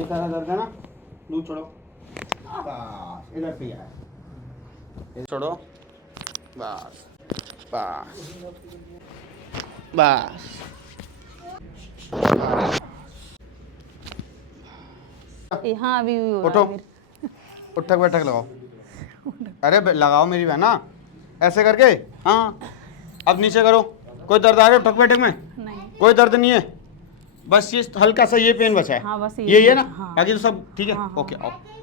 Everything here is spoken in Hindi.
ये सारा दर्द है ना, दूध छोड़ो, बस इधर से आया, छोड़ो, बस बस बस। हाँ अभी हो उठो, रहा है उठक बैठक लगाओ, अरे लगाओ मेरी बहन ना, ऐसे करके। हाँ अब नीचे करो। कोई दर्द आ रहा है उठक बैठक में? नहीं। कोई दर्द नहीं है, बस ये हल्का सा ये पेन बचा है। हाँ बस ये है ना, हाँ। बाकी तो सब ठीक है। हाँ, हाँ। Okay okay.